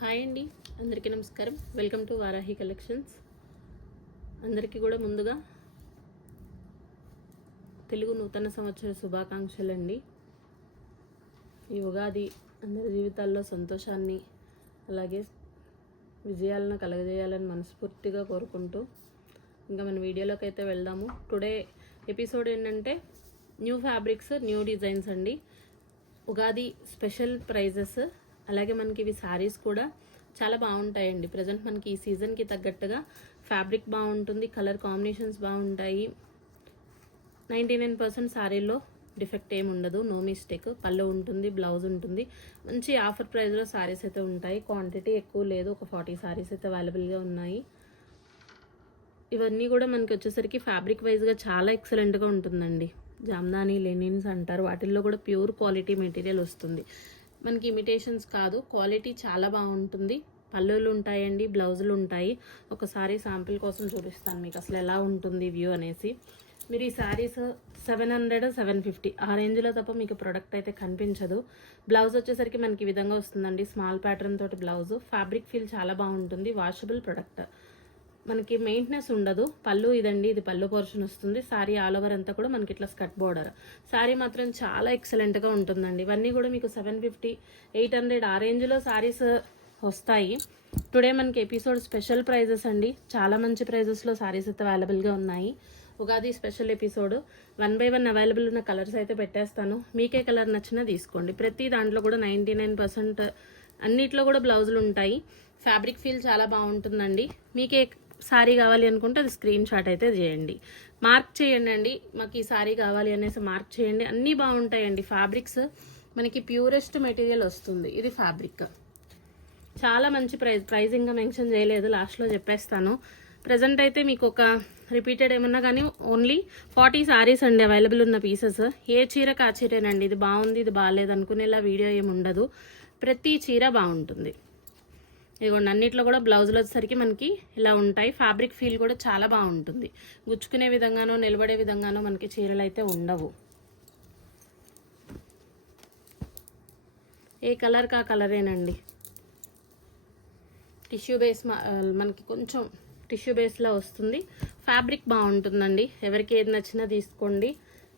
Hi అండి. అందరికీ నమస్కారం. వెల్కమ్ టు వారాహి కలెక్షన్స్ అందరికీ కూడా ముందుగా తెలుగు నూతన సంవత్సర శుభాకాంక్షలు అండి ఈ ఉగాది అందరి జీవితాల్లో సంతోషాన్ని అలాగే విజయాలను కలగజేయాలని మనస్ఫూర్తిగా కోరుకుంటూ ఇంకా మన వీడియోలోకి అయితే వెళ్దాము. టుడే ఎపిసోడ్ ఏంటంటే న్యూ ఫ్యాబ్రిక్స్ న్యూ డిజైన్స్ అండి. ఉగాది స్పెషల్ ప్రైజెస్ అలాగే మనకి ఇవి శారీస్ కూడా చాలా బాగుంటాయండి. ప్రజెంట్ మనకి ఈ సీజన్కి తగ్గట్టుగా ఫ్యాబ్రిక్ బాగుంటుంది కలర్ కాంబినేషన్స్ బాగుంటాయి. నైంటీ నైన్ పర్సెంట్ శారీలో డిఫెక్ట్ ఏమి ఉండదు నో మిస్టేక్ పళ్ళు ఉంటుంది బ్లౌజ్ ఉంటుంది. మంచి ఆఫర్ ప్రైస్లో శారీస్ అయితే ఉంటాయి. క్వాంటిటీ ఎక్కువ లేదు ఒక ఫార్టీ శారీస్ అయితే అవైలబుల్గా ఉన్నాయి. ఇవన్నీ కూడా మనకి వచ్చేసరికి ఫ్యాబ్రిక్ వైజ్గా చాలా ఎక్సలెంట్గా ఉంటుందండి. జామ్దాని లెనిన్స్ అంటారు. వాటిల్లో కూడా ప్యూర్ క్వాలిటీ మెటీరియల్ వస్తుంది. మనకి ఇమిటేషన్స్ కాదు. క్వాలిటీ చాలా బాగుంటుంది. పళ్ళులు ఉంటాయండి బ్లౌజులు ఉంటాయి. ఒకసారి శాంపిల్ కోసం చూపిస్తాను మీకు అసలు ఎలా ఉంటుంది వ్యూ అనేసి. మీరు ఈ saris seven hundred seven fifty ఆ రేంజ్లో తప్ప మీకు ప్రొడక్ట్ అయితే కనిపించదు. బ్లౌజ్ వచ్చేసరికి మనకి ఈ విధంగా వస్తుందండి. స్మాల్ ప్యాటర్న్ తోటి బ్లౌజ్ ఫ్యాబ్రిక్ ఫీల్ చాలా బాగుంటుంది. వాషబుల్ ప్రొడక్ట్ మనకి మెయింటెనెన్స్ ఉండదు. పళ్ళు ఇదండి ఇది పళ్ళు పోర్షన్ వస్తుంది. సారీ ఆల్ ఓవర్ అంతా కూడా మనకి ఇట్లా స్కట్ బోర్డర్. సారీ మాత్రం చాలా ఎక్సలెంట్గా ఉంటుందండి. ఇవన్నీ కూడా మీకు సెవెన్ ఫిఫ్టీ ఎయిట్ హండ్రెడ్ ఆ రేంజ్లో సారీస్ uh, వస్తాయి. టుడే మనకి ఎపిసోడ్ స్పెషల్ ప్రైజెస్ అండి. చాలా మంచి ప్రైజెస్లో సారీస్ అయితే అవైలబుల్గా ఉన్నాయి. Ugadi special episode one by one available ఉన్న కలర్స్ అయితే పెట్టేస్తాను. మీకే కలర్ నచ్చినా తీసుకోండి. ప్రతి దాంట్లో కూడా నైంటీ నైన్ పర్సెంట్ అన్నిట్లో కూడా బ్లౌజులు ఉంటాయి. ఫ్యాబ్రిక్ ఫీల్ చాలా బాగుంటుందండి. మీకే సారీ కావాలి అనుకుంటే అది స్క్రీన్ షాట్ అయితే చేయండి. మార్క్ చేయండి అండి. మాకు ఈ సారీ కావాలి అనేసి మార్క్ చేయండి. అన్నీ బాగుంటాయండి ఫ్యాబ్రిక్స్. మనకి ప్యూరెస్ట్ మెటీరియల్ వస్తుంది. ఇది ఫ్యాబ్రిక్. చాలా మంచి ప్రైజ్ ప్రైజింగ్గా మెన్షన్ చేయలేదు. లాస్ట్లో చెప్పేస్తాను. ప్రజెంట్ అయితే మీకు ఒక రిపీటెడ్ ఏమన్నా కానీ ఓన్లీ ఫార్టీ సారీస్ అండి అవైలబుల్ ఉన్న పీసెస్. ఏ చీరకు ఆ చీరేనండి ఇది బాగుంది ఇది బాగాలేదు అనుకునేలా వీడియో ఏమి ఉండదు. ప్రతి చీర బాగుంటుంది. ఇదిగోండి అన్నిట్లో కూడా బ్లౌజులు వచ్చేసరికి మనకి ఇలా ఉంటాయి. ఫ్యాబ్రిక్ ఫీల్ కూడా చాలా బాగుంటుంది. గుచ్చుకునే విధంగానో నిలబడే విధంగానో మనకి చీరలు అయితే ఉండవు. ఏ కలర్కి ఆ కలరేనండి టిష్యూ బేస్ మా- మనకి కొంచెం టిష్యూ బేస్లో వస్తుంది. ఫ్యాబ్రిక్ బాగుంటుందండి. ఎవరికి ఏది నచ్చినా తీసుకోండి.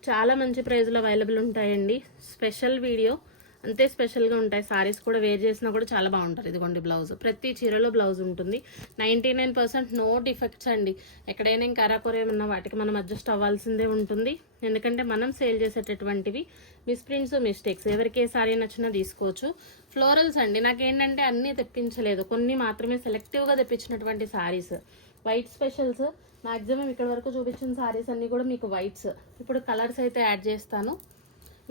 చాలా మంచి ప్రైస్లో అవైలబుల్ ఉంటాయండి. స్పెషల్ వీడియో అంతే స్పెషల్గా ఉంటాయి. సారీస్ కూడా వేర్ చేసినా కూడా చాలా బాగుంటారు. ఇదిగోండి బ్లౌజ్. ప్రతి చీరలో బ్లౌజ్ ఉంటుంది. Ninety nine percent no defects అండి. ఎక్కడైనా ఇంకా ఏమన్నా వాటికి మనం అడ్జస్ట్ అవ్వాల్సిందే ఉంటుంది. ఎందుకంటే మనం సేల్ చేసేటటువంటివి మిస్ప్రింట్స్ మిస్టేక్స్. ఎవరికి ఏ సారీ నచ్చినా తీసుకోవచ్చు. ఫ్లోరల్స్ అండి. నాకేంటంటే అన్నీ తెప్పించలేదు. కొన్ని మాత్రమే సెలెక్టివ్గా తెప్పించినటువంటి సారీస్. White specials. మాక్సిమం ఇక్కడ వరకు చూపించిన సారీస్ అన్నీ కూడా మీకు వైట్స్. ఇప్పుడు కలర్స్ అయితే యాడ్ చేస్తాను.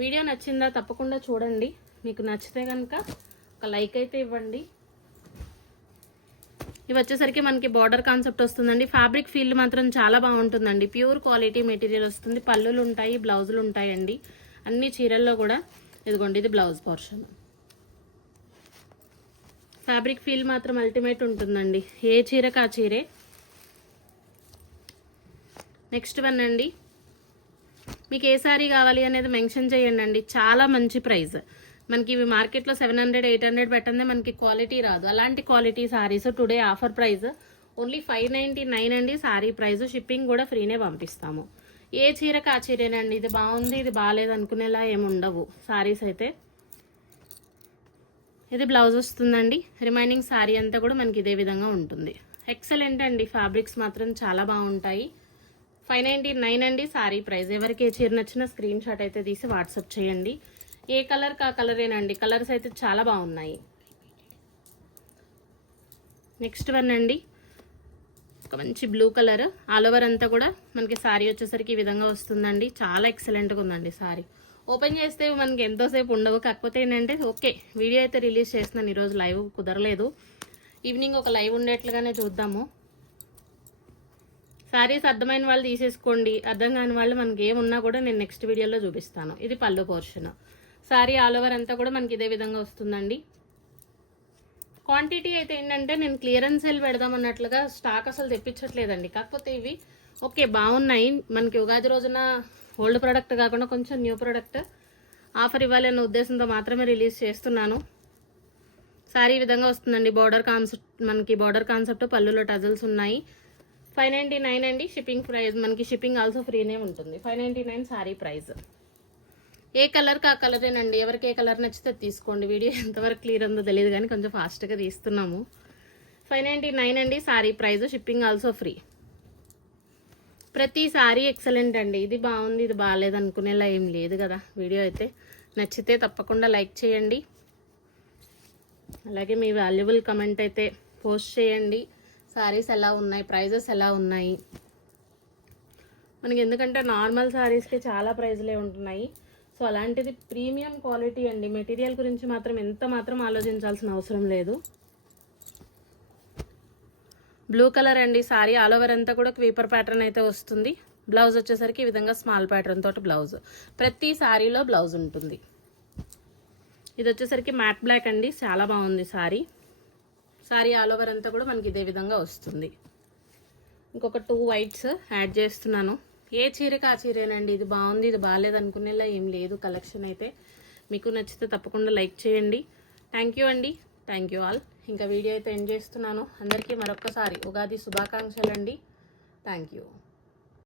వీడియో నచ్చిందా తప్పకుండా చూడండి. మీకు నచ్చితే కనుక ఒక లైక్ అయితే ఇవ్వండి. ఇవి వచ్చేసరికి మనకి బార్డర్ కాన్సెప్ట్ వస్తుందండి. ఫ్యాబ్రిక్ ఫీల్డ్ మాత్రం చాలా బాగుంటుందండి. ప్యూర్ క్వాలిటీ మెటీరియల్ వస్తుంది. పళ్ళులు ఉంటాయి బ్లౌజులు ఉంటాయండి. అన్ని చీరల్లో కూడా ఇదిగోండి ఇది బ్లౌజ్ పోర్షన్. ఫ్యాబ్రిక్ ఫీల్ మాత్రం అల్టిమేట్ ఉంటుందండి. ఏ చీరకు ఆ చీరే? నెక్స్ట్ వన్ అండి. మీకు ఏ సారీ కావాలి అనేది మెన్షన్ చేయండి అండి చాలా మంచి ప్రైస్. మనకి ఇవి మార్కెట్లో సెవెన్ హండ్రెడ్ ఎయిట్ హండ్రెడ్ పెట్టందే మనకి క్వాలిటీ రాదు. అలాంటి quality saris today offer price. Only five ninety nine అండి సారీ ప్రైస్. షిప్పింగ్ కూడా ఫ్రీనే పంపిస్తాము. ఏ చీరకు ఆ చీరేనండి ఇది బాగుంది ఇది బాగాలేదు అనుకునేలా ఏమి ఉండవు. సారీస్ అయితే. ఇది బ్లౌజ్ వస్తుందండి. రిమైనింగ్ శారీ అంతా కూడా మనకి ఇదే విధంగా ఉంటుంది. ఎక్సలెంట్ అండి. ఫ్యాబ్రిక్స్ మాత్రం చాలా బాగుంటాయి. ఫైవ్ నైంటీ నైన్ అండి. సారీ ప్రైస్ ఎవరికి ఏ చీర నచ్చిన స్క్రీన్ షాట్ అయితే తీసి వాట్సాప్ చేయండి. ఏ కలర్ కా కలరేనండి? కలర్స్ అయితే చాలా బాగున్నాయి. నెక్స్ట్ వన్ అండి. ఒక మంచి బ్లూ కలర్. ఆల్ ఓవర్ అంతా కూడా మనకి శారీ వచ్చేసరికి ఈ విధంగా వస్తుందండి. చాలా ఎక్సలెంట్గా ఉందండి శారీ ఓపెన్ చేస్తే మనకి ఎంతోసేపు ఉండవు. కాకపోతే ఏంటంటే ఓకే వీడియో అయితే రిలీజ్ చేస్తున్నాను. ఈరోజు లైవ్ కుదరలేదు. ఈవినింగ్ ఒక లైవ్ ఉండేట్లుగానే చూద్దాము. శారీస్ అర్థమైన వాళ్ళు తీసేసుకోండి అర్థం కాని వాళ్ళు మనకి ఏమున్నా కూడా నేను నెక్స్ట్ వీడియోలో చూపిస్తాను. ఇది పళ్ళు పోర్షన్ శారీ ఆల్ ఓవర్ అంతా కూడా మనకి ఇదే విధంగా వస్తుందండి. క్వాంటిటీ అయితే ఏంటంటే నేను క్లియరెన్స్ సేల్ పెడదాం అన్నట్లుగా స్టాక్ అసలు తెప్పించట్లేదండి. కాకపోతే ఇవి ఓకే బాగున్నాయి. మనకి ఉగాది రోజున ఓల్డ్ ప్రోడక్ట్ కాకుండా కొంచెం న్యూ ప్రోడక్ట్ ఆఫర్ ఇవ్వాలనే ఉద్దేశంతో మాత్రమే రిలీజ్ చేస్తున్నాను. సారీ ఈ విధంగా వస్తుందండి. బార్డర్ కాన్సెప్ట్ మనకి బార్డర్ కాన్సెప్ట్ పళ్ళులో టజల్స్ ఉన్నాయి. ఫైవ్ నైంటీ నైన్ అండి షిప్పింగ్ ప్రైస్. మనకి షిప్పింగ్ ఆల్సో ఫ్రీనే ఉంటుంది. Five ninety nine sari price. ఏ కలర్కి ఆ కలరేనండి? ఎవరికి ఏ కలర్ నచ్చితే తీసుకోండి. వీడియో ఎంతవరకు క్లియర్ ఉందో తెలియదు కానీ కొంచెం ఫాస్ట్గా తీస్తున్నాము. ఫైవ్ నైంటీ నైన్ అండి sari price. Shipping also free. ప్రతి సారీ ఎక్సలెంట్ అండి. ఇది బాగుంది ఇది బాగాలేదు అనుకునేలా ఏం లేదు కదా వీడియో అయితే. నచ్చితే తప్పకుండా లైక్ చేయండి. అలాగే మీ వాల్యుబుల్ కమెంట్ అయితే పోస్ట్ చేయండి. సారీస్ ఎలా ఉన్నాయి? ప్రైజెస్ ఎలా ఉన్నాయి? మనకి ఎందుకంటే నార్మల్ సారీస్కి చాలా ప్రైజ్లే ఉంటున్నాయి. సో అలాంటిది ప్రీమియం క్వాలిటీ అండి. మెటీరియల్ గురించి మాత్రం ఎంత మాత్రం ఆలోచించాల్సిన అవసరం లేదు. బ్లూ కలర్ అండి. సారీ ఆల్ ఓవర్ అంతా కూడా క్వీపర్ ప్యాటర్న్ అయితే వస్తుంది. బ్లౌజ్ వచ్చేసరికి ఈ విధంగా స్మాల్ ప్యాటర్న్ తోటి బ్లౌజ్. ప్రతి సారీలో బ్లౌజ్ ఉంటుంది. ఇది వచ్చేసరికి మ్యాట్ బ్లాక్ అండి. చాలా బాగుంది సారీ. సారీ ఆల్ ఓవర్ అంతా కూడా మనకి ఇదే విధంగా వస్తుంది. ఇంకొక టూ వైట్స్ యాడ్ చేస్తున్నాను. ఏ చీరకి ఆ చీరేనండి? ఇది బాగుంది ఇది బాగాలేదు అనుకునేలా ఏం లేదు. కలెక్షన్ అయితే మీకు నచ్చితే తప్పకుండా లైక్ చేయండి. థ్యాంక్ యూ అండి. థ్యాంక్ యూ ఆల్ ఇంకా వీడియో అయితే ఎండ్ చేస్తున్నాను. అందరికీ మరొక్కసారి ఉగాది శుభాకాంక్షలు అండి థ్యాంక్ యూ